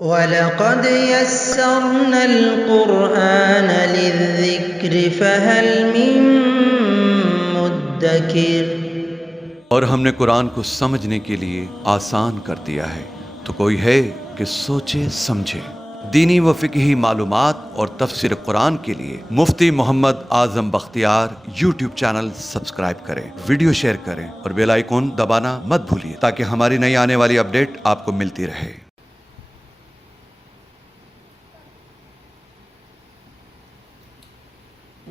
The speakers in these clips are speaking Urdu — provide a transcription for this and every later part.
وَلَقَدْ يَسَّرْنَا الْقُرْآنَ لِلذِّكْرِ فَهَلْ مِن مُّدَّكِرٍ۔ اور ہم نے قرآن کو سمجھنے کے لیے آسان کر دیا ہے، تو کوئی ہے کہ سوچے سمجھے۔ دینی و فقہی معلومات اور تفسیر قرآن کے لیے مفتی Muhammad Azam Bakhtiyar YouTube channel subscribe کریں، ویڈیو شیئر کریں اور بیل آئیکن دبانا مت بھولیے تاکہ ہماری نئی آنے والی اپڈیٹ آپ کو ملتی رہے۔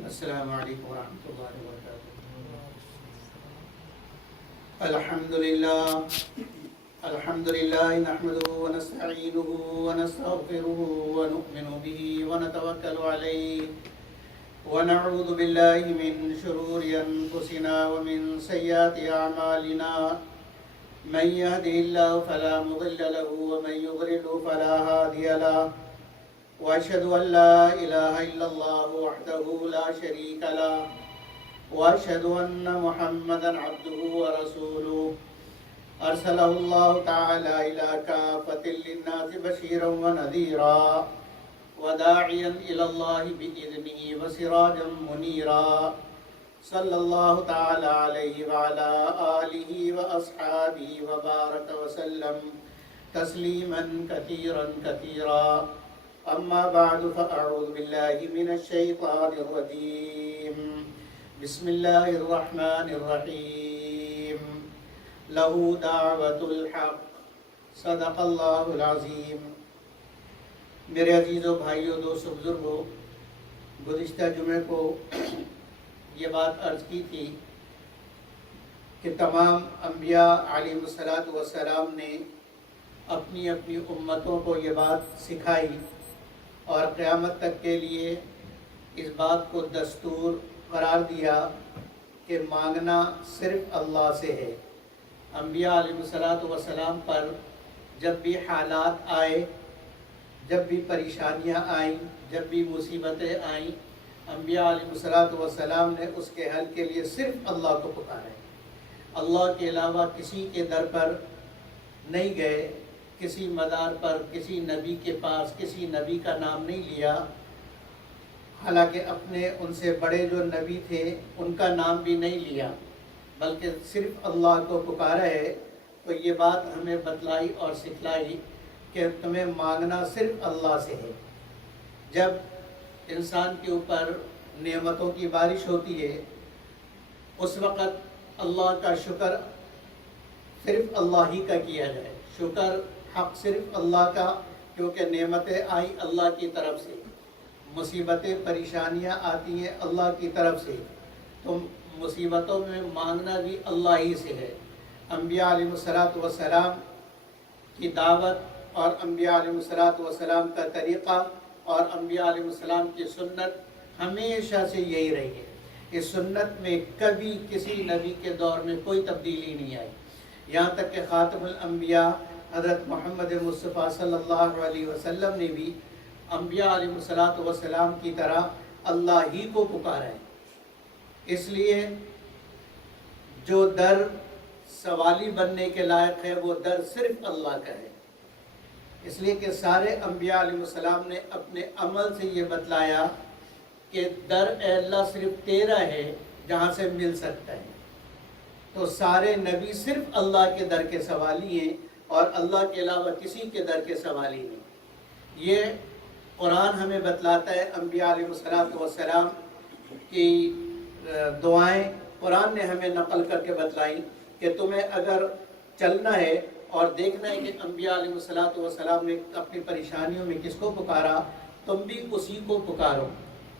السلام علیکم ورحمۃ اللہ وبرکاتہ۔ الحمدللہ نحمده ونستعینه ونستغفره ونؤمن به ونتوکل علیہ ونعوذ باللہ من شرور انفسنا ومن سیئات اعمالنا، من يهده الله فلا مضل له ومن يضلل فلا هادي له، وأشهد أن لا إله إلا الله وحده لا شريك له، وأشهد أن محمدا عبده ورسوله، أرسله الله تعالى إلى كافة للناس بشيرا ونذيرا وداعيا إلى الله بإذنه وسراجا منيرا، صلى الله تعالى عليه وعلى آله وأصحابه وبارك وسلم تسليما كثيرا كثيرا، اما بعد فاعوذ باللہ من الشیطان الرجیم، بسم اللہ الرحمن الرحیم، لہ دعوت الحق، صدق اللہ العظیم۔ میرے عزیزوں، بھائیوں، دوستوں، بزرگوں، گزشتہ جمعے کو یہ بات عرض کی تھی کہ تمام انبیاء علیہ الصلاۃ والسلام نے اپنی اپنی امتوں کو یہ بات سکھائی اور قیامت تک کے لیے اس بات کو دستور قرار دیا کہ مانگنا صرف اللہ سے ہے۔ انبیاء علیہ الصلاۃ والسلام پر جب بھی حالات آئے، جب بھی پریشانیاں آئیں، جب بھی مصیبتیں آئیں، انبیاء علیہ الصلاۃ والسلام نے اس کے حل کے لیے صرف اللہ کو پکارا ہے۔ اللہ کے علاوہ کسی کے در پر نہیں گئے، کسی مدار پر، کسی نبی کے پاس کسی نبی کا نام نہیں لیا، حالانکہ اپنے ان سے بڑے جو نبی تھے ان کا نام بھی نہیں لیا، بلکہ صرف اللہ کو پکارا ہے۔ تو یہ بات ہمیں بتلائی اور سکھلائی کہ تمہیں مانگنا صرف اللہ سے ہے۔ جب انسان کے اوپر نعمتوں کی بارش ہوتی ہے، اس وقت اللہ کا شکر صرف اللہ ہی کا کیا جائے۔ شکر حق صرف اللہ کا، کیونکہ نعمتیں آئیں اللہ کی طرف سے، مصیبتیں پریشانیاں آتی ہیں اللہ کی طرف سے، تو مصیبتوں میں مانگنا بھی اللہ ہی سے ہے۔ انبیاء علیہ الصلاۃ والسلام کی دعوت اور انبیاء علیہ الصلاۃ والسلام کا طریقہ اور انبیاء علیہ السلام کی سنت ہمیشہ سے یہی رہی ہے۔ اس سنت میں کبھی کسی نبی کے دور میں کوئی تبدیلی نہیں آئی، یہاں تک کہ خاتم الانبیاء حضرت محمد مصطفیٰ صلی اللہ علیہ وسلم نے بھی انبیاء علیہ الصلاۃ والسلام کی طرح اللہ ہی کو پکارا ہے۔ اس لیے جو در سوالی بننے کے لائق ہے وہ در صرف اللہ کا ہے، اس لیے کہ سارے انبیاء علیہ السلام نے اپنے عمل سے یہ بتلایا کہ در اے اللہ صرف تیرا ہے جہاں سے مل سکتا ہے۔ تو سارے نبی صرف اللہ کے در کے سوالی ہیں اور اللہ کے علاوہ کسی کے در کے سوالی نہیں۔ یہ قرآن ہمیں بتلاتا ہے، انبیاء علیہ الصلاۃ والسلام کی دعائیں قرآن نے ہمیں نقل کر کے بتلائیں کہ تمہیں اگر چلنا ہے اور دیکھنا ہے کہ انبیاء علیہ الصلاۃ والسلام نے اپنی پریشانیوں میں کس کو پکارا، تم بھی اسی کو پکارو۔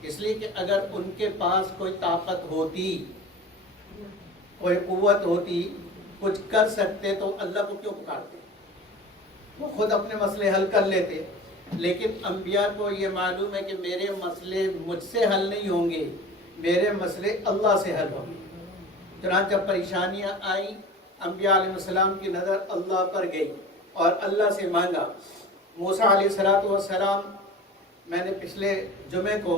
اس لیے کہ اگر ان کے پاس کوئی طاقت ہوتی، کوئی قوت ہوتی، کچھ کر سکتے تو اللہ کو کیوں پکارتے؟ وہ خود اپنے مسئلے حل کر لیتے۔ لیکن انبیاء کو یہ معلوم ہے کہ میرے مسئلے مجھ سے حل نہیں ہوں گے، میرے مسئلے اللہ سے حل ہوں گے۔ چنانچہ پریشانیاں آئیں، انبیاء علیہ السلام کی نظر اللہ پر گئی اور اللہ سے مانگا۔ موسیٰ علیہ الصلاۃ والسلام، میں نے پچھلے جمعے کو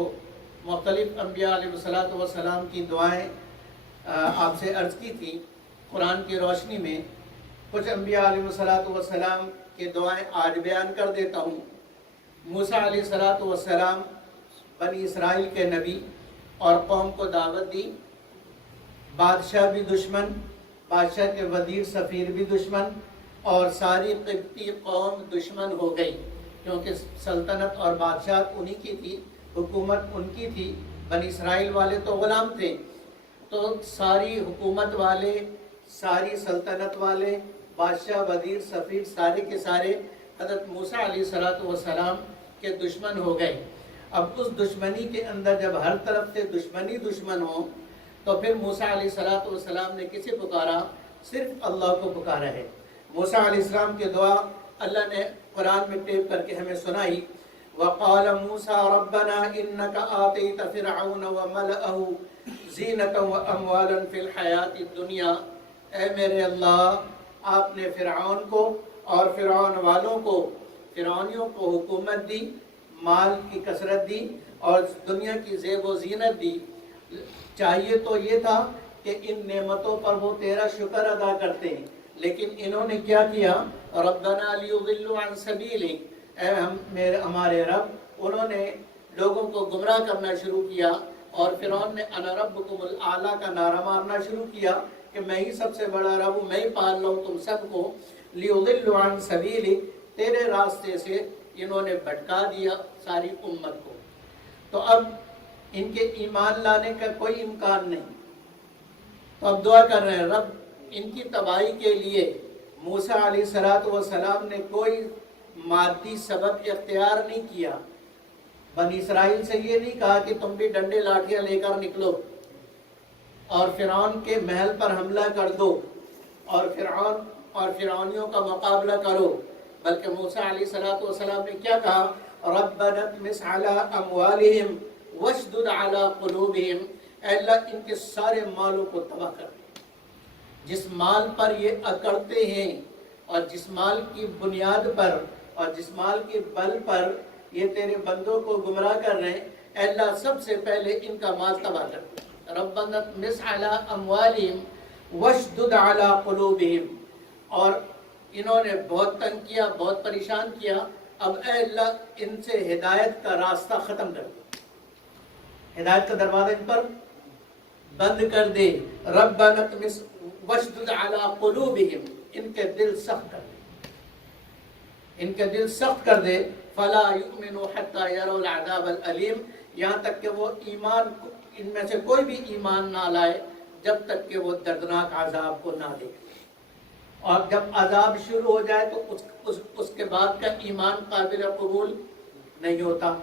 مختلف انبیاء علیہ الصلاۃ والسلام کی دعائیں آپ سے عرض کی تھی۔ قرآن کی روشنی میں کچھ انبیاء علیہ الصلاۃ والسلام کہ دعائیں آج بیان کر دیتا ہوں۔ موسیٰ علیہ السلام بنی اسرائیل کے نبی اور قوم کو دعوت دی، بادشاہ بھی دشمن، بادشاہ کے وزیر سفیر بھی دشمن، اور ساری قبطی قوم دشمن ہو گئی، کیونکہ سلطنت اور بادشاہت انہی کی تھی، حکومت ان کی تھی، بنی اسرائیل والے تو غلام تھے۔ تو ساری حکومت والے، ساری سلطنت والے، بادشاہ، وزیر، سفیر، سارے کے سارے حضرت موسیٰ علیہ السلام کے دشمن ہو گئے۔ اب اس دشمنی کے اندر جب ہر طرف سے دشمن ہو تو پھر موسیٰ علیہ السلام نے کسے پکارا؟ صرف اللہ کو پکارا ہے۔ موسیٰ علیہ السلام کی دعا اللہ نے قرآن میں ٹیپ کر کے ہمیں سنائی۔ وَقَالَ مُوسَىٰ رَبَّنَا إِنَّكَ آتَيْتَ فِرْعَوْنَ وَمَلَأَهُ زِينَةً وَأَمْوَالًا فِي الْحَيَاةِ الدُّنْيَا، اے میرے اللہ، آپ نے فرعون کو اور فرعون والوں کو، فرعونیوں کو حکومت دی، مال کی کثرت دی اور دنیا کی زیب و زینت دی۔ چاہیے تو یہ تھا کہ ان نعمتوں پر وہ تیرا شکر ادا کرتے، لیکن انہوں نے کیا کیا؟ ربنا لیضلوا عن سبیلک، اے ہمارے رب، انہوں نے لوگوں کو گمراہ کرنا شروع کیا، اور فرعون نے انا ربکم الاعلی کا نعرہ مارنا شروع کیا کہ میں ہی سب سے بڑا رب ہوں، میں ہی پال رہا ہوں تم سب کو۔ لیضلوا عن سبیلک، تیرے راستے سے انہوں نے بھٹکا دیا ساری امت کو۔ تو اب ان کے ایمان لانے کا کوئی امکان نہیں، تو اب دعا کر رہے ہیں رب ان کی تباہی کے لیے۔ موسیٰ علیہ السلام نے کوئی مادی سبب اختیار نہیں کیا، بنی اسرائیل سے یہ نہیں کہا کہ تم بھی ڈنڈے لاٹھیاں لے کر نکلو اور فرعون کے محل پر حملہ کر دو اور فرعون اور فرعونیوں کا مقابلہ کرو، بلکہ موسیٰ علیہ السلام نے کیا کہا؟ ربنا اطمس علی اموالہم واشدد علی قلوبہم، اے اللہ ان کے سارے مالوں کو تباہ کر دے۔ جس مال پر یہ اکڑتے ہیں اور جس مال کی بنیاد پر اور جس مال کے بل پر یہ تیرے بندوں کو گمراہ کر رہے ہیں، اے اللہ سب سے پہلے ان کا مال تباہ کر دے۔ ربنا اطمس علی اموالہم واشدد علی قلوبہم، اور انہوں نے بہت تنگ کیا، بہت پریشان کیا، اب اے اللہ ان سے ہدایت کا راستہ ختم کر دے، ہدایت کا دروازہ ان پر بند کر دے۔ ربنا اطمس واشدد علی قلوبہم، ان کے دل سخت کر دے، ان کے دل سخت کر دے۔ فلا یؤمنوا حتی یروا العذاب العلیم، یہاں تک کہ وہ ایمان، ان میں سے کوئی بھی ایمان نہ لائے جب تک کہ وہ دردناک عذاب کو نہ دیکھے، اور جب عذاب شروع ہو جائے تو اس کے بعد کا ایمان قابل قبول نہیں ہوتا۔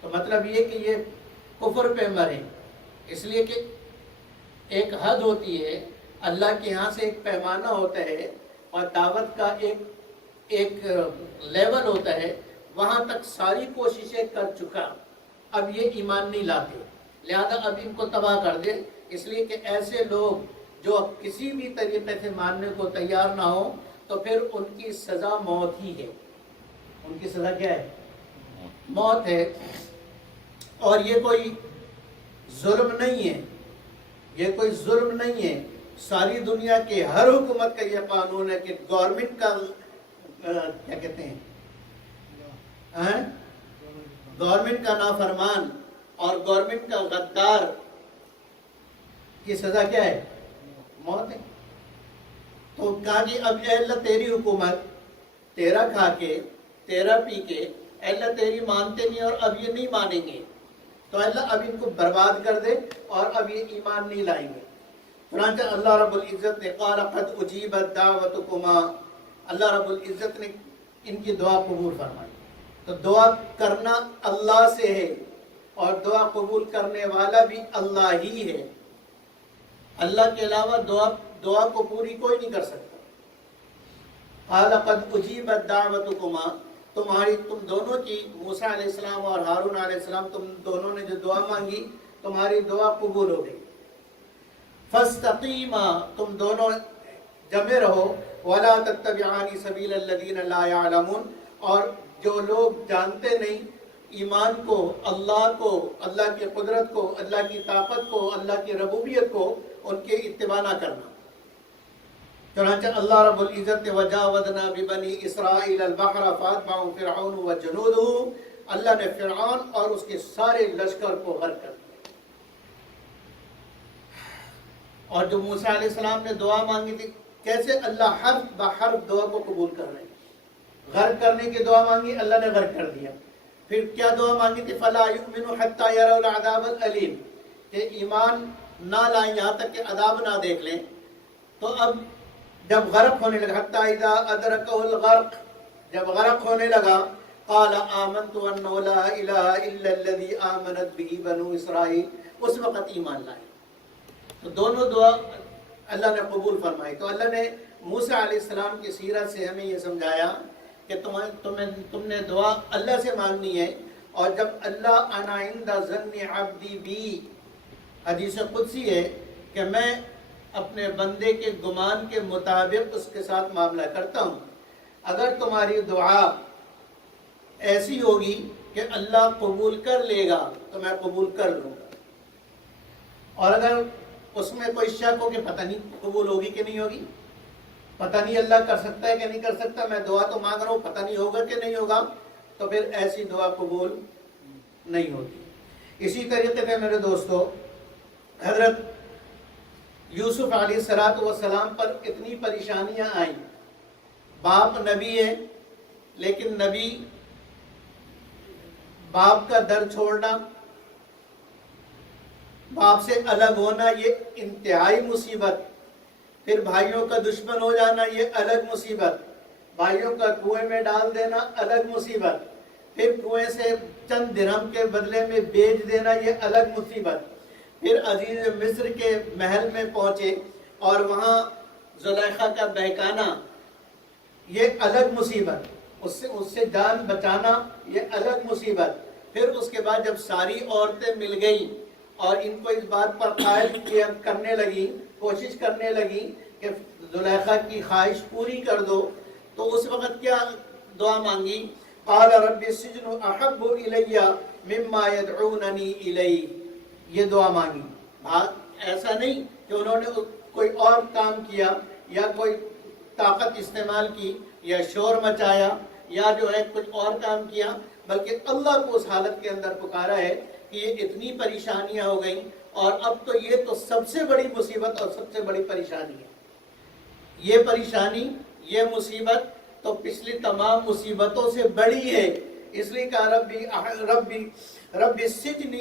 تو مطلب یہ کہ یہ کفر پہ مریں، اس لیے کہ ایک حد ہوتی ہے، اللہ کے ہاں سے ایک پیمانہ ہوتا ہے اور دعوت کا ایک لیول ہوتا ہے، وہاں تک ساری کوششیں کر چکا، اب یہ ایمان نہیں لاتے، لہذا اب ان کو تباہ کر دے۔ اس لیے کہ ایسے لوگ جو کسی بھی طریقے سے ماننے کو تیار نہ ہو تو پھر ان کی سزا موت ہی ہے۔ ان کی سزا کیا ہے؟ موت ہے۔ اور یہ کوئی ظلم نہیں ہے، یہ کوئی ظلم نہیں ہے، ساری دنیا کے ہر حکومت کا یہ قانون ہے کہ گورنمنٹ کا کیا کہتے ہیں، گورنمنٹ کا نافرمان اور گورنمنٹ کا غدار کی سزا کیا ہے؟ موت ہے۔ تو کہا کہ اب اے اللہ تیری حکومت، تیرا کھا کے، تیرا پی کے، اے اللہ تیری مانتے نہیں اور اب یہ نہیں مانیں گے، تو اے اللہ اب ان کو برباد کر دے اور اب یہ ایمان نہیں لائیں گے۔ چنانچہ اللہ رب العزت نے قال قد اجیبت دعوتکما، اللہ رب العزت نے ان کی دعا قبول فرمائی۔ تو دعا کرنا اللہ سے ہے اور دعا قبول کرنے والا بھی اللہ ہی ہے، اللہ کے علاوہ دعا کو پوری کوئی نہیں کر سکتا۔ قال قد اجیبت دعوتکما، تم دونوں کی، موسیٰ علیہ السلام اور ہارون علیہ السلام، تم دونوں نے جو دعا مانگی تمہاری دعا قبول ہو گئی۔ فاستقیما، تم دونوں جمے رہو، ولا تتبعان سبیل الذین لا یعلمون، اور جو لوگ جانتے نہیں ایمان کو، اللہ کی قدرت کو، اللہ کی طاقت کو، اللہ کی ربوبیت کو، ان کے اتباع نہ کرنا۔ چنانچہ اللہ رب العزت نے وجاوزنا ببنی اسرائیل البحر فاتبعهم فرعون وجنودہ، اللہ نے فرعون اور اس کے سارے لشکر کو غرق کر دیا۔ اور جو موسیٰ علیہ السلام نے دعا مانگی تھی، کیسے اللہ حرف بحرف دعا کو قبول کر رہے ہیں۔ غرق کرنے کی دعا مانگی، اللہ نے غرق کر دیا۔ پھر کیا دعا مانگی تھی؟ فَلَا يُؤْمِنُ حَتَّى يَرَوْا الْعَذَابَ الْأَلِيمَ، کہ ایمان نہ لائیں یہاں تک کہ عذاب نہ دیکھ لیں۔ تو اب جب غرق ہونے لگا، حَتَّى إِذَا أَدْرَكَهُ الْغَرْقُ، جب غرق ہونے لگا، قَالَ آمَنْتُ أَنَّهُ لَا إِلَهَ إِلَّا الَّذِي آمَنَتْ بِهِ بَنُو إِسْرَائِيلَ، اس وقت ایمان لائے۔ تو دونوں دعا اللہ نے قبول فرمائی۔ تو اللہ نے موسیٰ علیہ السلام کی سیرت سے ہمیں یہ سمجھایا کہ تم نے دعا اللہ سے مانگنی ہے، اور جب اللہ انا عند ظن عبدی بی، حدیث قدسی ہے کہ میں اپنے بندے کے گمان کے مطابق اس کے ساتھ معاملہ کرتا ہوں۔ اگر تمہاری دعا ایسی ہوگی کہ اللہ قبول کر لے گا تو میں قبول کر لوں گا، اور اگر اس میں کوئی شک ہو کہ پتہ نہیں قبول ہوگی کہ نہیں ہوگی، پتہ نہیں اللہ کر سکتا ہے کہ نہیں کر سکتا، میں دعا تو مانگ رہا ہوں پتہ نہیں ہوگا کہ نہیں ہوگا، تو پھر ایسی دعا قبول نہیں ہوتی۔ اسی طریقے سے میرے دوستو، حضرت یوسف علیہ السلام پر اتنی پریشانیاں آئیں۔ باپ نبی ہے، لیکن نبی باپ کا در چھوڑنا، باپ سے الگ ہونا، یہ انتہائی مصیبت۔ پھر بھائیوں کا دشمن ہو جانا، یہ الگ مصیبت۔ بھائیوں کا کنویں میں ڈال دینا، الگ مصیبت۔ پھر کنویں سے چند درہم کے بدلے میں بیچ دینا، یہ الگ مصیبت۔ پھر عزیز مصر کے محل میں پہنچے اور وہاں زلیخا کا بہکانا، یہ الگ مصیبت۔ اس سے جان بچانا، یہ الگ مصیبت۔ پھر اس کے بعد جب ساری عورتیں مل گئیں اور ان کو اس بات پر قائل کرنے لگی، کوشش کرنے لگی کہ زلیخا کی خواہش پوری کر دو، تو اس وقت کیا دعا مانگی؟ قال رب السجن احب الی مما یدعوننی الیہ، یہ دعا مانگی۔ ایسا نہیں کہ انہوں نے کوئی اور کام کیا یا کوئی طاقت استعمال کی یا شور مچایا یا جو ہے کچھ اور کام کیا، بلکہ اللہ کو اس حالت کے اندر پکارا ہے کہ یہ اتنی پریشانیاں ہو گئیں، اور اب تو یہ تو سب سے بڑی مصیبت اور سب سے بڑی پریشانی ہے۔ یہ پریشانی، یہ مصیبت تو پچھلی تمام مصیبتوں سے بڑی ہے، اس لیے کہا رب السجن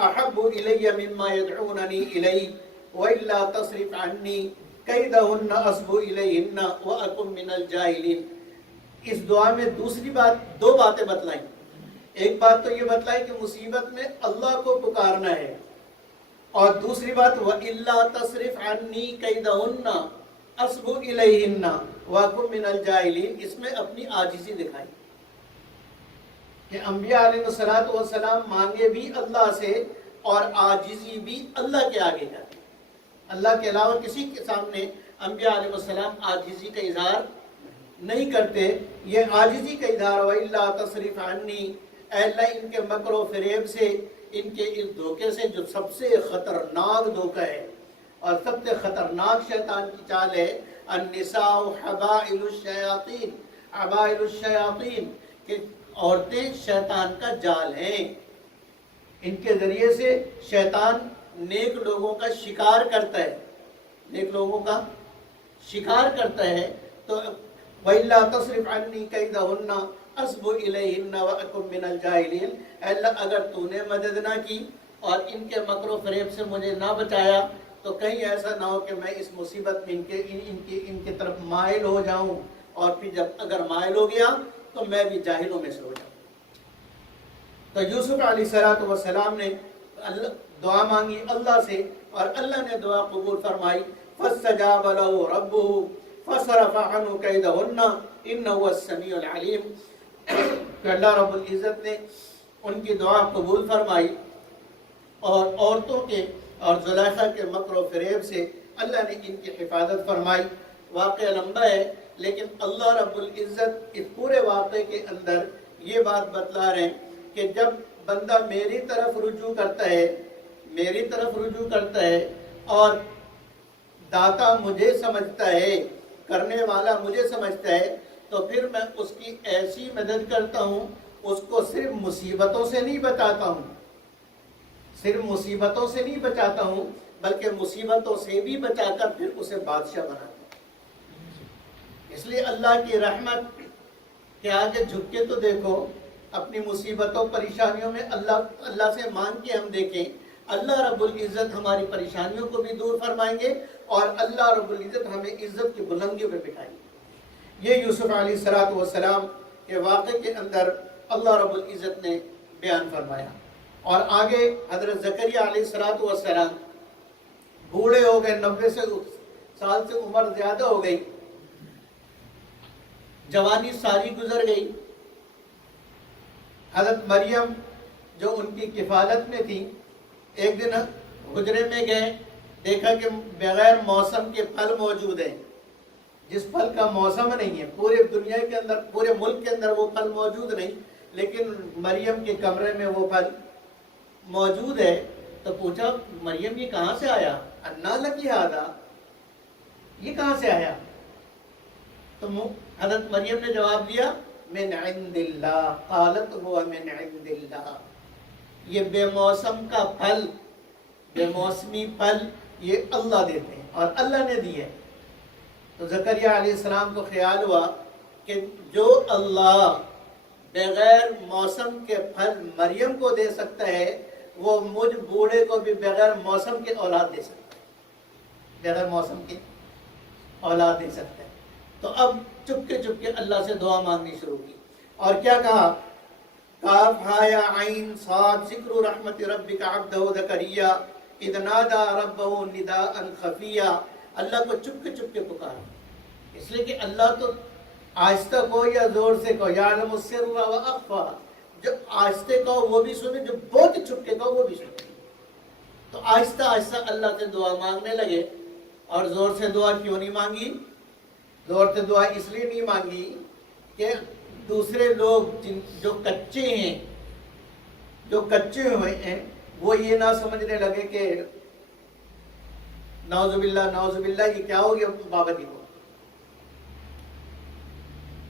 احب الی مما یدعوننی الیہ والا تصرف عنی کیدہن اصب الیہن واکن من الجاہلین۔ اس دعا میں دوسری بات، دو باتیں بتلائیں۔ ایک بات تو یہ بتلائی کہ مصیبت میں اللہ کو پکارنا ہے، اور دوسری بات وَإِلَّا تَصْرِفْ عَنِّي كَيْدَهُنَّ أَصْبُ إِلَيْهِنَّ وَأَكُن مِّنَ الْجَاهِلِينَ۔ اس میں اپنی عاجزی دکھائی کہ انبیاء علیہ السلام مانگے بھی اللہ سے اور عاجزی بھی اللہ کے آگے جاتے۔ اللہ کے علاوہ کسی کے سامنے انبیاء علیہ السلام عاجزی کا اظہار نہیں کرتے، یہ عاجزی کا اظہار۔ وَإِلَّا تَصْرِفْ عَنِّي، اے اللہ ان کے مکر و فریب سے، ان کے اس دھوکے سے جو سب سے خطرناک دھوکہ ہے اور سب سے خطرناک شیطان کی چال ہے، النساء حبائل الشیاطین، حبائل الشیاطین، کہ عورتیں شیطان کا جال ہیں، ان کے ذریعے سے شیطان نیک لوگوں کا شکار کرتا ہے، نیک لوگوں کا شکار کرتا ہے۔ تو وَإِلَّا تَصْرِفْ عَنِّي كَيْدَهُنَّ أَصْبُ إِلَيْهِنَّ وَأَكُن مِّنَ الْجَاهِلِينَ۔ اے اللہ اگر تو نے مدد نہ کی اور ان کے مکر و فریب سے مجھے نہ بچایا، تو کہیں ایسا نہ ہو کہ میں اس مصیبت میں ان کی طرف مائل ہو جاؤں، اور پھر جب اگر مائل ہو گیا تو میں بھی جاہلوں میں سے ہو جاؤں۔ تو یوسف علیہ السلام نے دعا مانگی اللہ سے، اور اللہ نے دعا قبول فرمائی۔ فَاسْتَجَابَ لَهُ رَبُّهُ فَصَرَفَ عَنْهُ كَيْدَهُنَّ إِنَّهُ هُوَ السَّمِيعُ الْعَلِيمُ۔ کہ اللہ رب العزت نے ان کی دعا قبول فرمائی، اور عورتوں کے اور زلیخا کے مکر و فریب سے اللہ نے ان کی حفاظت فرمائی۔ واقعہ لمبا ہے، لیکن اللہ رب العزت اس پورے واقعے کے اندر یہ بات بتلا رہے ہیں کہ جب بندہ میری طرف رجوع کرتا ہے، میری طرف رجوع کرتا ہے، اور داتا مجھے سمجھتا ہے، کرنے والا مجھے سمجھتا ہے، تو پھر میں اس کی ایسی مدد کرتا ہوں، اس کو صرف مصیبتوں سے نہیں بچاتا ہوں، صرف مصیبتوں سے نہیں بچاتا ہوں، بلکہ مصیبتوں سے بھی بچا کر پھر اسے بادشاہ بناتا ہوں۔ اس لیے اللہ کی رحمت کے آگے جھک کے تو دیکھو، اپنی مصیبتوں پریشانیوں میں اللہ سے مانگ کے ہم دیکھیں، اللہ رب العزت ہماری پریشانیوں کو بھی دور فرمائیں گے، اور اللہ رب العزت ہمیں عزت کی بلندیوں پہ بٹھائیں گے۔ یہ یوسف علیہ السلام کے واقعے کے اندر اللہ رب العزت نے بیان فرمایا۔ اور آگے حضرت زکریا علیہ السلام بوڑھے ہو گئے، 90 سال سے عمر زیادہ ہو گئی، جوانی ساری گزر گئی۔ حضرت مریم جو ان کی کفالت میں تھی، ایک دن حجرے میں گئے، دیکھا کہ بغیر موسم کے پھل موجود ہیں، جس پھل کا موسم نہیں ہے، پورے دنیا کے اندر، پورے ملک کے اندر وہ پھل موجود نہیں، لیکن مریم کے کمرے میں وہ پھل موجود ہے۔ تو پوچھا مریم یہ کہاں سے آیا؟ انا لکی ھذا، یہ کہاں سے آیا؟ تو حضرت مریم نے جواب دیا من عند اللہ، قالت هو من عند اللہ، یہ بے موسم کا پھل، بے موسمی پھل یہ اللہ دیتے ہیں اور اللہ نے دیے۔ تو زکریا علیہ السلام کو خیال ہوا کہ جو اللہ بغیر موسم کے پھل مریم کو دے سکتا ہے، وہ مجھ بوڑھے کو بھی بغیر موسم کے اولاد دے سکتا ہے، بغیر موسم کے اولاد دے سکتا ہے۔ تو اب چپکے چپکے اللہ سے دعا مانگنی شروع کی، اور کیا کہا؟ کاف ہا یا عین صاد ذکر رحمت ربک عبدہ زکریا اذ نادى ربہ نداء خفیا، اللہ کو چپکے چپکے پکارا، اس لیے کہ اللہ تو آہستہ کہو یا زور سے کہو، یعلم السر واخفی، جو آہستہ کہو وہ بھی سنے، جو بہت چپکے کہو وہ بھی سنے۔ تو آہستہ آہستہ اللہ سے دعا مانگنے لگے۔ اور زور سے دعا کیوں نہیں مانگی؟ زور سے دعا اس لیے نہیں مانگی کہ دوسرے لوگ جو کچے ہیں، جو کچے ہوئے ہیں، وہ یہ نہ سمجھنے لگے کہ نعوذ باللہ یہ کیا ہو گیا بابا جی کو۔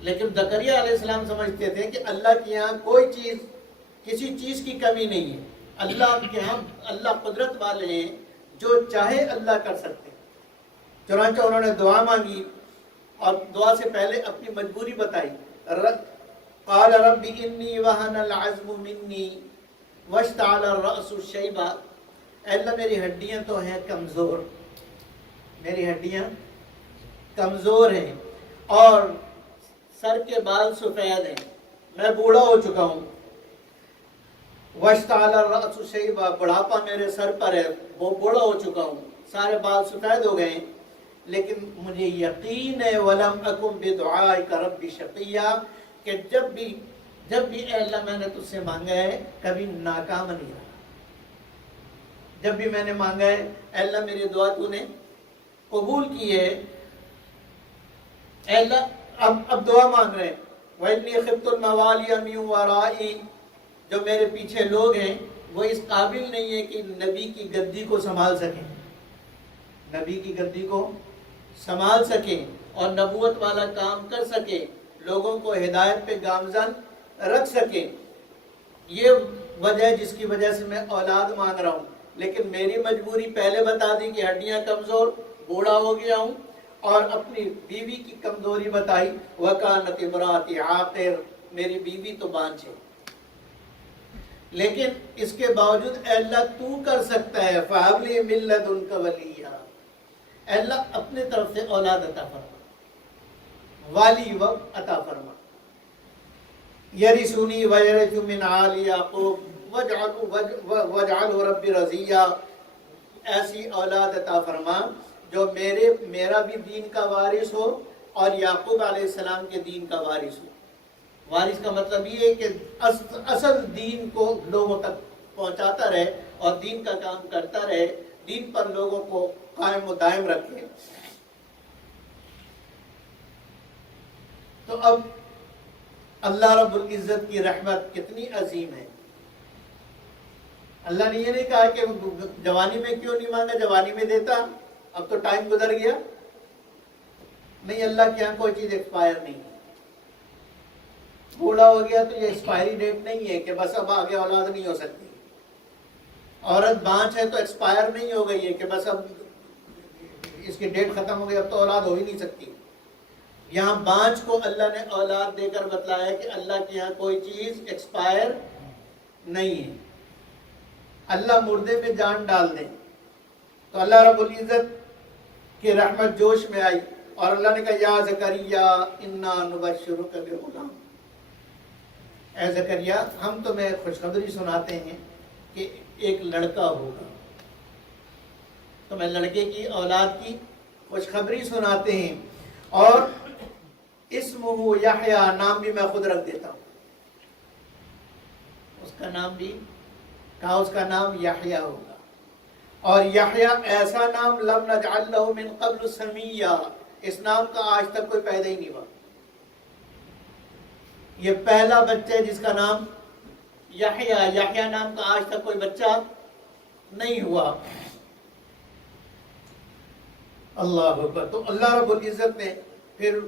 لیکن زکریا علیہ السلام سمجھتے تھے کہ اللہ کے یہاں کوئی چیز، کسی چیز کی کمی نہیں ہے، اللہ کے ہاں اللہ قدرت والے ہیں، جو چاہے اللہ کر سکتے ہیں۔ چنانچہ انہوں نے دعا مانگی، اور دعا سے پہلے اپنی مجبوری بتائی۔ قال رب انی وہن العظم منی واشتعل الرأس شیبا، اے اللہ میری ہڈیاں تو ہیں کمزور، میری ہڈیاں کمزور ہیں، اور سر کے بال سفید ہیں، میں بوڑھا ہو چکا ہوں۔ واشتعل الرأس شیبا، بڑھاپا میرے سر پر ہے، وہ بوڑھا ہو چکا ہوں، سارے بال سفید ہو گئے ہیں، لیکن مجھے یقین ہے ولم اکن بدعائک رب شقیا، کہ جب بھی اے اللہ میں نے تجھ سے مانگا ہے کبھی ناکام نہیں رہا، جب بھی میں نے مانگا ہے اے اللہ میری دعا تو نے قبول کی ہے۔ اے اللہ اب دعا مانگ رہے ہیں، وَإِنِّي خِفْتُ الْمَوَالِيَ مِنْ وَرَائِي، جو میرے پیچھے لوگ ہیں وہ اس قابل نہیں ہے کہ نبی کی گدی کو سنبھال سکیں، نبی کی گدی کو سنبھال سکیں اور نبوت والا کام کر سکیں، لوگوں کو ہدایت پہ گامزن رکھ سکیں۔ یہ وجہ ہے جس کی وجہ سے میں اولاد مانگ رہا ہوں، لیکن میری مجبوری پہلے بتا دی کہ ہڈیاں کمزور، بوڑھا ہو گیا ہوں، اور اپنی بیوی کی کمزوری بتائی، وَكَانَتِ امْرَأَتِي عَاقِرٌ، میری بیوی تو بانجھ ہے۔ لیکن اس کے باوجود اے اللہ تو کر سکتا ہے، فَهَبْ لِي مِن لَّدُنْكَ وَلِيًّا، اے اللہ اپنے طرف سے اولاد عطا فرما، والی وقت عطا فرما، یرثنی ویرث من آل یعقوب واجعلہ رب رضیہ، ایسی اولاد عطا فرما جو میرا بھی دین کا وارث ہو اور یعقوب علیہ السلام کے دین کا وارث ہو۔ وارث کا مطلب یہ ہے کہ اصل دین کو لوگوں تک پہنچاتا رہے اور دین کا کام کرتا رہے، دین پر لوگوں کو قائم و دائم رکھے۔ تو اب اللہ رب العزت کی رحمت کتنی عظیم ہے۔ اللہ نے یہ نہیں کہا کہ جوانی میں کیوں نہیں مانگا، جوانی میں دیتا، اب تو ٹائم گزر گیا. نہیں، اللہ کے یہاں کوئی چیز ایکسپائر نہیں ہے. بوڑھا ہو گیا تو یہ ایکسپائری ڈیٹ نہیں ہے کہ بس اب آگے اولاد نہیں ہو سکتی. عورت بانچ ہے تو ایکسپائر نہیں ہو گئی ہے کہ بس اب اس کی ڈیٹ ختم ہو گئی، اب تو اولاد ہو ہی نہیں سکتی. یہاں بانچ کو اللہ نے اولاد دے کر بتلایا کہ اللہ کے یہاں کوئی چیز ایکسپائر نہیں ہے. اللہ مردے میں جان ڈال دیں تو اللہ رب العزت کی رحمت جوش میں آئی اور اللہ نے کہا یا زکریا انا نبشرک بغلام. اے زکریا ہم تمہیں خوشخبری سناتے ہیں کہ ایک لڑکا ہوگا. تمہیں لڑکے کی اولاد کی خوشخبری سناتے ہیں اور اسمہ یحییٰ، نام بھی میں خود رکھ دیتا ہوں. اس کا نام بھی کہا، اس کا نام یحییٰ ہوگا. اور یحییٰ ایسا نام لم نجعل لہ من قبل سمیہ، اس نام کا آج تک کوئی پیدا ہی نہیں ہوا. یہ پہلا بچہ ہے جس کا نام یحییٰ. یحییٰ نام کا آج تک کوئی بچہ نہیں ہوا. اللہ اکبر. تو اللہ رب العزت نے پھر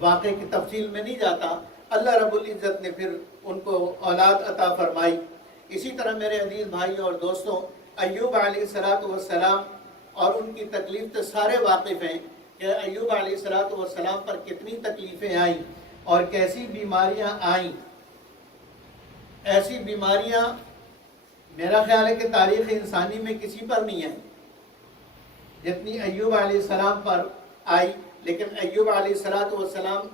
واقعے کی تفصیل میں نہیں جاتا، اللہ رب العزت نے پھر ان کو اولاد عطا فرمائی. اسی طرح میرے عزیز بھائیوں اور دوستوں، ایوب علیہ السلام اور ان کی تکلیف سے سارے واقف ہیں کہ ایوب علیہ السلام پر کتنی تکلیفیں آئیں اور کیسی بیماریاں آئیں. ایسی بیماریاں میرا خیال ہے کہ تاریخ انسانی میں کسی پر نہیں آئی جتنی ایوب علیہ السلام پر آئی. لیکن ایوب علیہ السلام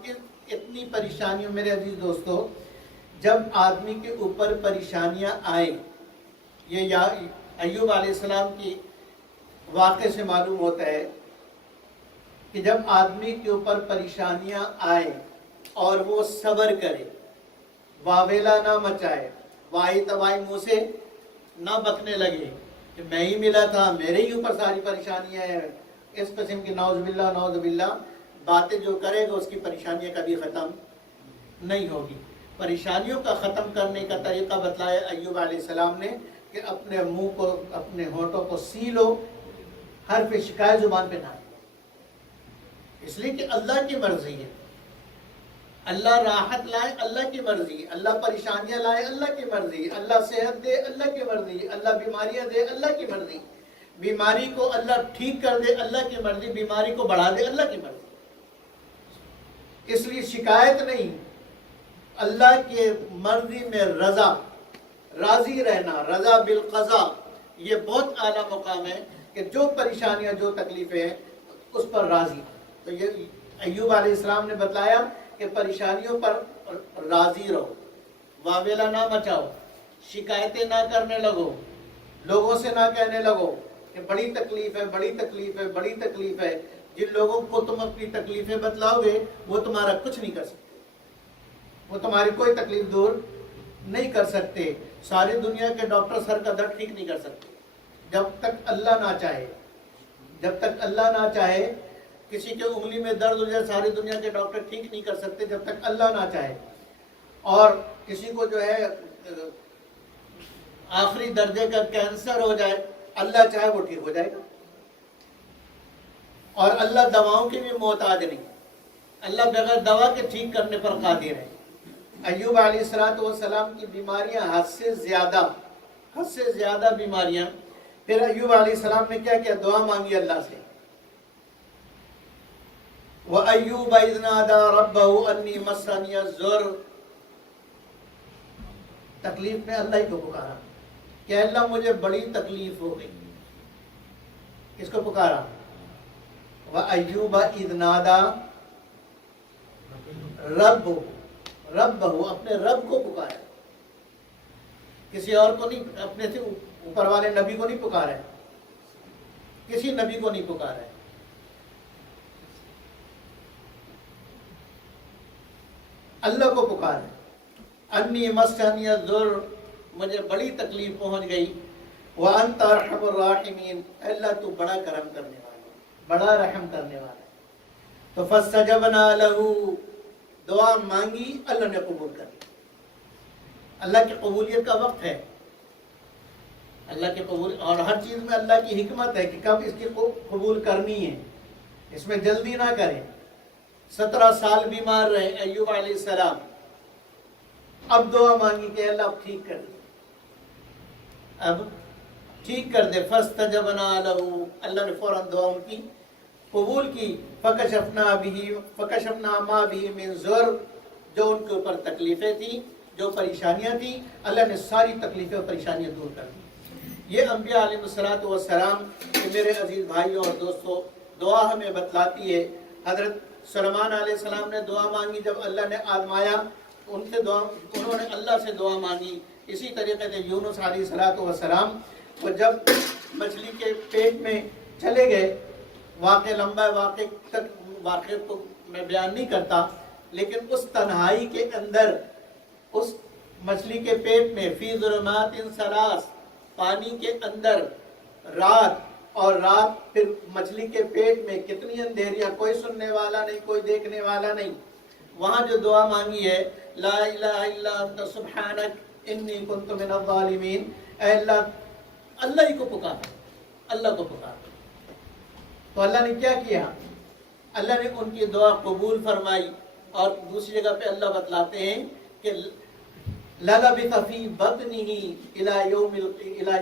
اتنی پریشانیوں، میرے عزیز دوستو، جب آدمی کے اوپر پریشانیاں آئیں، یہ ایوب علیہ السلام کی واقعے سے معلوم ہوتا ہے کہ جب آدمی کے اوپر پریشانیاں آئیں اور وہ صبر کرے، واویلا نہ مچائے، وائی توائی منہ سے نہ بکنے لگے کہ میں ہی ملا تھا، میرے ہی اوپر ساری پریشانیاں ہیں، اس قسم کی نعوذ باللہ باتیں جو کرے گا اس کی پریشانیاں کبھی ختم نہیں ہوگی. پریشانیوں کا ختم کرنے کا طریقہ بتلایا ایوب علیہ السلام نے کہ اپنے منہ کو، اپنے ہونٹوں کو سیلو، حرف شکایت زبان پہ نہ آئے. اس لیے کہ اللہ کی مرضی ہے. اللہ راحت لائے، اللہ کی مرضی. اللہ پریشانیاں لائے، اللہ کی مرضی. اللہ صحت دے، اللہ کی مرضی. اللہ بیماریاں دے، اللہ کی مرضی. بیماری کو اللہ ٹھیک کر دے، اللہ کی مرضی. بیماری کو بڑھا دے، اللہ کی مرضی. اس لیے شکایت نہیں، اللہ کے مرضی میں رضا، راضی رہنا، رضا بالقضاء، یہ بہت اعلیٰ مقام ہے کہ جو پریشانیاں، جو تکلیفیں ہیں اس پر راضی. تو یہ ایوب علیہ السلام نے بتلایا کہ پریشانیوں پر راضی رہو، واویلا نہ مچاؤ، شکایتیں نہ کرنے لگو، لوگوں سے نہ کہنے لگو کہ بڑی تکلیف ہے، بڑی تکلیف ہے، بڑی تکلیف ہے. جن لوگوں کو تم اپنی تکلیفیں بتلاؤ گے وہ تمہارا کچھ نہیں کر سکتے، وہ تمہاری کوئی تکلیف دور نہیں کر سکتے. ساری دنیا کے ڈاکٹر سر کا درد ٹھیک نہیں کر سکتے جب تک اللہ نہ چاہے. جب تک اللہ نہ چاہے. کسی کے انگلی میں درد ہو جائے، ساری دنیا کے ڈاکٹر ٹھیک نہیں کر سکتے جب تک اللہ نہ چاہے. اور کسی کو جو ہے آخری درجے کا کینسر ہو جائے، اللہ چاہے وہ ٹھیک ہو جائے گا. اور اللہ دواؤں کی بھی محتاج نہیں، اللہ بغیر دوا کے ٹھیک کرنے پر قادر ہے. ایوب علیہ السلام کی بیماریاں حد سے زیادہ بیماریاں. پھر ایوب علیہ السلام نے کیا کیا؟ دعا مانگی اللہ سے. وَأَيُّوبَ إِذْ نَادَىٰ رَبَّهُ أَنِّي مَسَّنِيَ الضُّرُّ. تکلیف میں اللہ ہی کو پکارا کہ اللہ مجھے بڑی تکلیف ہو گئی. کس کو پکارا؟ وَأَيُّوبَ إِذْ نَادَىٰ رَبَّهُ، اپنے رب کو پکارا، کسی اور کو نہیں، اپنے سے اوپر والے نبی کو نہیں پکارا ہے، کسی نبی کو نہیں پکارا ہے. اللہ کو پکارا ہے. انی مسنی الضر، مجھے بڑی تکلیف پہنچ گئی. وانت ارحم الراحمین، اللہ تو بڑا کرم کرنے والا، بڑا رحم کرنے والا. تو فاستجبنا له، دعا مانگی، اللہ نے قبول کر لی. اللہ کی قبولیت کا وقت ہے. اللہ کے قبول، اور ہر چیز میں اللہ کی حکمت ہے کہ کب اس کی قبول کرنی ہے، اس میں جلدی نہ کریں۔ 17 سال بیمار رہے ایوب علیہ السلام، اب دعا مانگی کہ اللہ اب ٹھیک کر دے، اب ٹھیک کر دے۔ فاستجبنا لہ، اللہ نے فوراً دعا ان کی قبول کی۔ فکشفنا ما بہ من ضر، جو ان کے اوپر تکلیفیں تھیں، جو پریشانیاں تھیں، اللہ نے ساری تکلیفیں اور پریشانیاں دور کر دی۔ یہ انبیاء علیہ الصلوۃ والسلام کہ میرے عزیز بھائیوں اور دوستوں، دعا ہمیں بتلاتی ہے۔ حضرت سلیمان علیہ السلام نے دعا مانگی، جب اللہ نے آزمایا انہوں نے اللہ سے دعا مانگی۔ اسی طریقے سے یونس علیہ الصلوۃ والسلام وہ جب مچھلی کے پیٹ میں چلے گئے، واقعہ لمبا ہے، واقعے کو میں بیان نہیں کرتا، لیکن اس تنہائی کے اندر اس مچھلی کے پیٹ میں فی ظلمات ثلاث، پانی کے اندر رات، اور رات پھر مچھلی کے پیٹ میں کتنی اندھیریاں، کوئی سننے والا نہیں، کوئی دیکھنے والا نہیں، وہاں جو دعا مانگی ہے لا الہ الا انت سبحانک انی کنت من الظالمین، اے اللہ، اللہ ہی کو پکارا، اللہ کو پکارا۔ تو اللہ نے کیا کیا؟ اللہ نے ان کی دعا قبول فرمائی۔ اور دوسری جگہ پہ اللہ بتلاتے ہیں کہ لَلَبِثَ فِي بَطْنِهِ إِلَى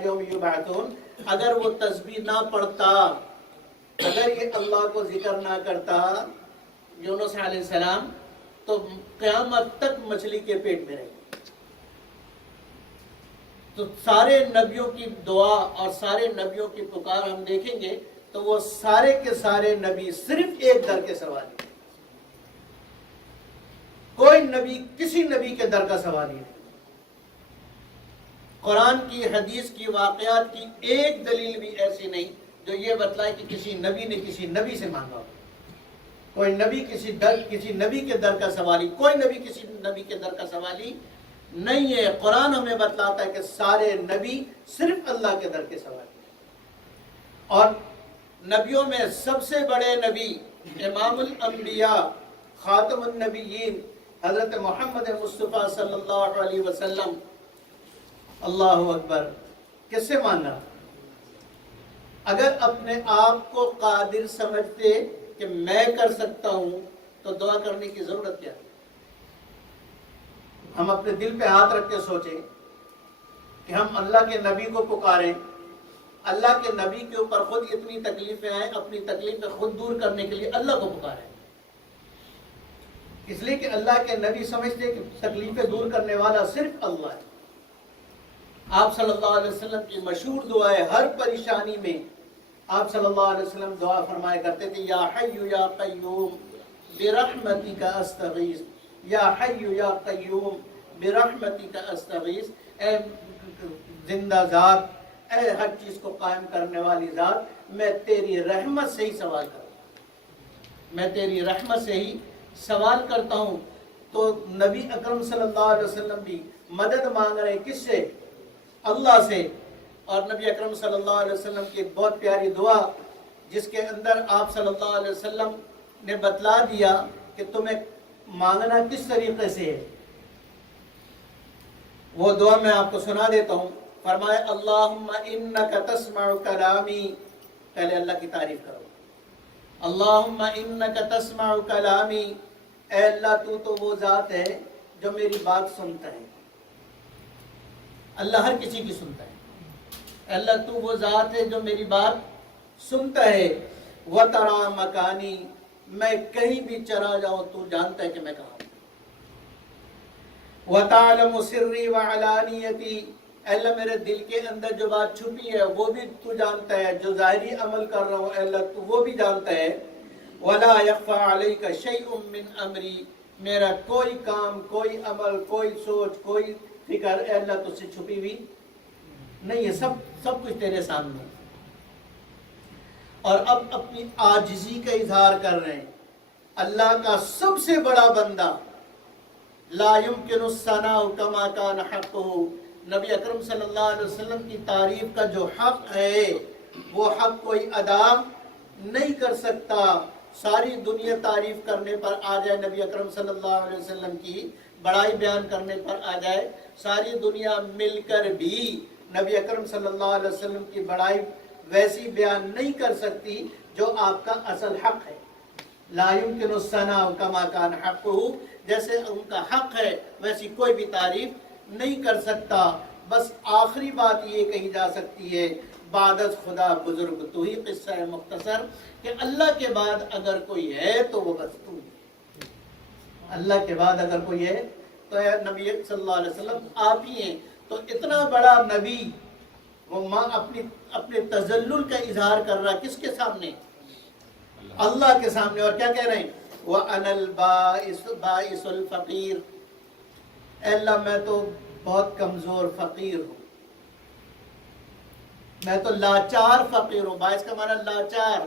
يَوْمِ يُبْعَثُونَ، اگر وہ تسبیح نہ پڑھتا، اگر یہ اللہ کو ذکر نہ کرتا یونس علیہ السلام، تو قیامت تک مچھلی کے پیٹ میں رہے۔ تو سارے نبیوں کی دعا اور سارے نبیوں کی پکار ہم دیکھیں گے تو وہ سارے کے سارے نبی صرف ایک در کے سوالی، کوئی نبی کسی نبی کے در کا سوالی نہیں۔ قرآن کی، حدیث کی، واقعات کی ایک دلیل بھی ایسی نہیں جو یہ بتلائے کہ کسی نبی نے کسی نبی سے مانگا ہو۔ کوئی نبی کسی نبی کے در کا سوالی، کوئی نبی کسی نبی کے در کا سوالی نہیں ہے۔ قرآن ہمیں بتلاتا ہے کہ سارے نبی صرف اللہ کے در کے سوالی ہیں۔ اور نبیوں میں سب سے بڑے نبی، امام الانبیاء، خاتم النبیین، حضرت محمد مصطفیٰ صلی اللہ علیہ وسلم۔ اللہ اکبر، کس سے مانگا؟ اگر اپنے آپ کو قادر سمجھتے کہ میں کر سکتا ہوں تو دعا کرنے کی ضرورت کیا ہے؟ ہم اپنے دل پہ ہاتھ رکھ کے سوچیں کہ ہم اللہ کے نبی کو پکاریں، اللہ کے نبی کے اوپر خود اتنی تکلیفیں آئیں، اپنی تکلیفیں خود دور کرنے کے لیے اللہ کو پکاریں، اس لیے کہ اللہ کے نبی سمجھتے کہ تکلیفیں دور کرنے والا صرف اللہ ہے۔ آپ صلی اللہ علیہ وسلم کی مشہور دعا ہے، ہر پریشانی میں آپ صلی اللہ علیہ وسلم دعا فرمایا کرتے تھے، یا حی یا قیوم برحمتک استغیث، یا حی یا قیوم برحمتک استغیث، اے زندہ ذات، اے ہر چیز کو قائم کرنے والی ذات، میں تیری رحمت سے ہی سوال کرتا ہوں، میں تیری رحمت سے ہی سوال کرتا ہوں۔ تو نبی اکرم صلی اللہ علیہ وسلم بھی مدد مانگ رہے ہیں، کس سے؟ اللہ سے۔ اور نبی اکرم صلی اللہ علیہ وسلم کی ایک بہت پیاری دعا جس کے اندر آپ صلی اللہ علیہ وسلم نے بتلا دیا کہ تمہیں مانگنا کس طریقے سے ہے، وہ دعا میں آپ کو سنا دیتا ہوں۔ فرمائے اللہم انک تسمع کلامی، پہلے اللہ کی تعریف کرو، اللہم انک تسمع کلامی، اے اللہ تو وہ ذات ہے جو میری بات سنتا ہے۔ اللہ ہر کسی کی سنتا ہے، اللہ تو وہ ذات ہے جو میری بات سنتا ہے۔ وَتَرَى مَكَانِي، میں کہیں بھی چلا جاؤں تو جانتا ہے کہ میں کہاں ہوں۔ وَتَعْلَمُ سِرِّي وَعَلَانِيَتِي، اے اللہ میرے دل کے اندر جو بات چھپی ہے وہ بھی تو جانتا ہے، جو ظاہری عمل کر رہا ہوں اے اللہ تو وہ بھی جانتا ہے۔ وَلَا يَخْفَى عَلَيْكَ شَيْءٌ مِّنْ أَمْرِي، میرا کوئی کام، کوئی عمل، کوئی سوچ، کوئی فکر اے اللہ تجھ سے چھپی ہوئی نہیں ہے، سب کچھ تیرے سامنے۔ اور اب اپنی عاجزی کا اظہار کر رہے ہیں۔ اللہ کا سب سے بڑا بندہ، لا يمكن الثناء كما كان حقه، نبی اکرم صلی اللہ علیہ وسلم کی تعریف کا جو حق ہے وہ حق کوئی ادا نہیں کر سکتا۔ ساری دنیا تعریف کرنے پر آ جائے، نبی اکرم صلی اللہ علیہ وسلم کی بڑائی بیان کرنے پر آ جائے، ساری دنیا مل کر بھی نبی اکرم صلی اللہ علیہ وسلم کی بڑائی ویسی بیان نہیں کر سکتی جو آپ کا اصل حق ہے. لا يمكن الثناء كما كان حقه، جیسے ان کا حق ہے ویسی کوئی بھی تعریف نہیں کر سکتا. بس آخری بات یہ کہی جا سکتی ہے بعد از خدا بزرگ تو ہی، قصہ مختصر کہ اللہ کے بعد اگر کوئی ہے تو وہ بس تو ہی. اللہ کے بعد اگر کوئی ہے تو نبی صلی اللہ علیہ وسلم آپ ہی ہیں. تو اتنا بڑا نبی وہ اپنے تذلل کا اظہار کر رہا کس کے سامنے؟ اللہ کے سامنے. اور کیا کہہ رہے ہیں؟ وَأَنَا الْبَائِسُ الْفَقِيرُ، اے اللہ میں تو بہت کمزور فقیر ہوں، میں تو لاچار فقیر ہوں. باعث کا معنی لاچار،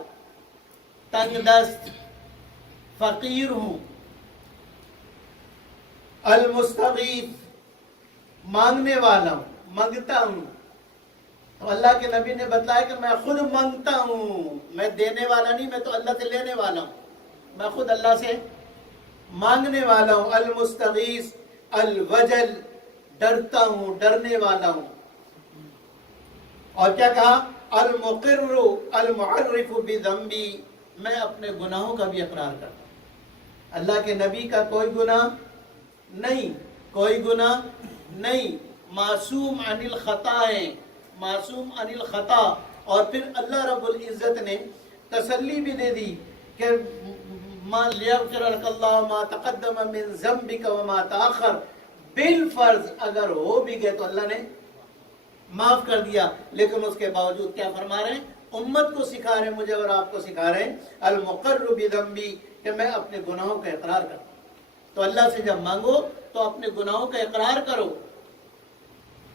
تنگ دست فقیر ہوں. المستغیث، مانگنے والا ہوں، مانگتا ہوں. تو اللہ کے نبی نے بتلایا کہ میں خود مانگتا ہوں، میں دینے والا نہیں، میں تو اللہ سے لینے والا ہوں، میں خود اللہ سے مانگنے والا ہوں. المستغیث الوجل، ڈرتا ہوں، ڈرنے والا ہوں. اور کیا کہا؟ المقر المعرف بذنبی، میں اپنے گناہوں کا بھی اقرار کرتا ہوں. اللہ کے نبی کا کوئی گناہ نہیں، کوئی گناہ نہیں، معصوم عن الخطا ہے، معصوم عن الخطا. اور پھر اللہ رب العزت نے تسلی بھی دے دی کہ ما لیغفر لک اللہ ما تقدم من ذنبک وما تاخر، بالفرض اگر ہو بھی گئے تو اللہ نے معاف کر دیا. لیکن اس کے باوجود کیا فرما رہے ہیں؟ امت کو سکھا رہے ہیں، مجھے اور آپ کو سکھا رہے ہیں المقر بذنبی، کہ میں اپنے گناہوں کا اقرار کرتا ہوں. تو اللہ سے جب مانگو تو اپنے گناہوں کا اقرار کرو،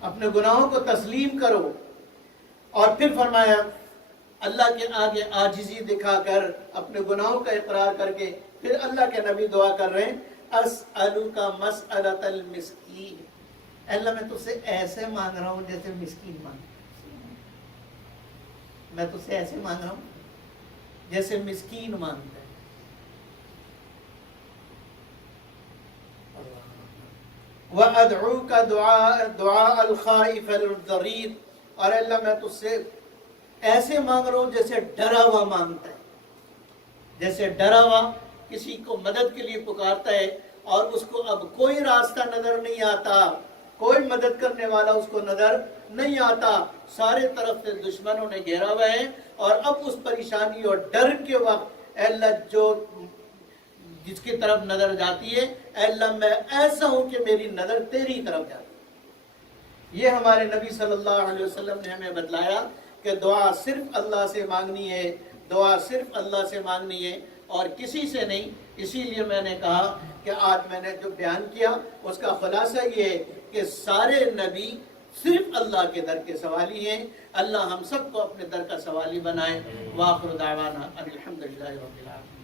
اپنے گناہوں کو تسلیم کرو. اور پھر فرمایا اللہ کے آگے عاجزی دکھا کر اپنے گناہوں کا اقرار کر کے پھر اللہ کے نبی دعا کر رہے ہیں اسألک مسألۃ المسکین، اللہ میں تجھ سے ایسے مانگ رہا ہوں جیسے مسکین مانگتا ہے، میں تجھ سے ایسے مانگ رہا ہوں جیسے مسکین مانگتا ہے. وَأَدْعُوكَ دُعَاءَ الْخَائِفِ الضَّرِيرِ، اور اللہ میں تجھ سے ایسے مانگ رہا ہوں جیسے ڈرا ہوا مانگتا ہے، جیسے ڈرا ہوا کسی کو مدد کے لیے پکارتا ہے اور اس کو اب کوئی راستہ نظر نہیں آتا، کوئی مدد کرنے والا اس کو نظر نہیں آتا، سارے طرف سے دشمنوں نے گھیرا ہوا ہے. اور اب اس پریشانی اور ڈر کے وقت اے اللہ جو جس کی طرف نظر جاتی ہے، اے اللہ میں ایسا ہوں کہ میری نظر تیری طرف جاتی ہے. یہ ہمارے نبی صلی اللہ علیہ وسلم نے ہمیں بتلایا کہ دعا صرف اللہ سے مانگنی ہے، دعا صرف اللہ سے مانگنی ہے اور کسی سے نہیں. اسی لیے میں نے کہا کہ آج میں نے جو بیان کیا اس کا خلاصہ یہ ہے کہ سارے نبی صرف اللہ کے در کے سوالی ہیں. اللہ ہم سب کو اپنے در کا سوالی بنائے. وآخر دعوانا ان الحمدللہ رب العالمین.